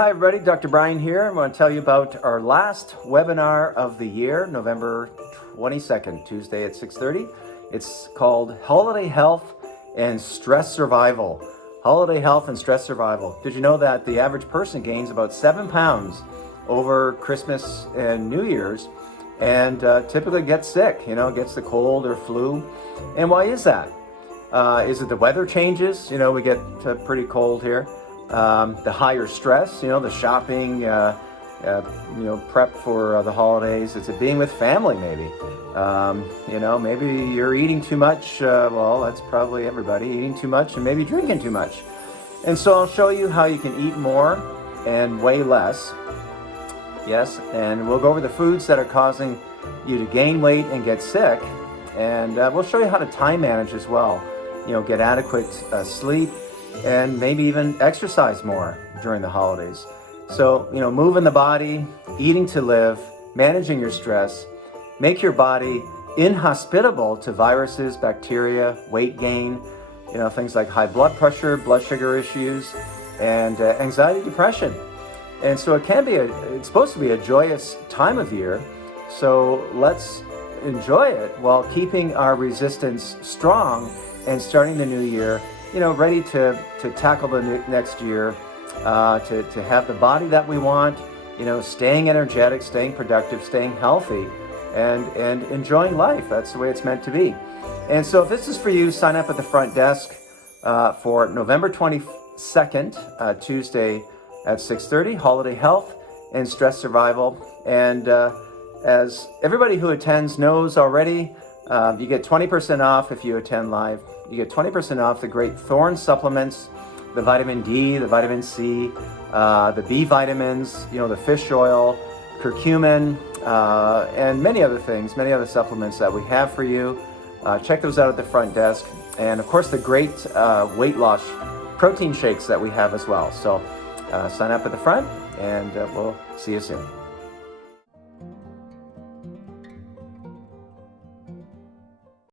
hi everybody, Dr. Brian here. I want to tell you about our last webinar of the year, November 22nd, Tuesday at 6:30. It's called Holiday Health and Stress Survival. Holiday Health and Stress Survival. Did you know that the average person gains about 7 pounds over Christmas and New Year's and typically gets sick, gets the cold or flu? And why is that? Is it the weather changes? We get pretty cold here. The higher stress, the shopping, prep for the holidays. It's being with family, maybe. Maybe you're eating too much. Well, that's probably everybody eating too much and maybe drinking too much. And so I'll show you how you can eat more and weigh less. Yes, and we'll go over the foods that are causing you to gain weight and get sick. And we'll show you how to time manage as well. Get adequate sleep, and maybe even exercise more during the holidays. So, moving the body, eating to live, managing your stress, make your body inhospitable to viruses, bacteria, weight gain, things like high blood pressure, blood sugar issues, and anxiety, depression. And so it's supposed to be a joyous time of year. So let's enjoy it while keeping our resistance strong and starting the new year ready to tackle the next year, to have the body that we want, staying energetic, staying productive, staying healthy, and enjoying life. That's the way it's meant to be. And so if this is for you, sign up at the front desk for November 22nd, Tuesday at 6:30, Holiday Health and Stress Survival. And as everybody who attends knows already, you get 20% off if you attend live. You get 20% off the great Thorn supplements, the vitamin D, the vitamin C, the B vitamins, the fish oil, curcumin, and many other things, many other supplements that we have for you. Check those out at the front desk. And of course, the great weight loss protein shakes that we have as well. So sign up at the front, and we'll see you soon.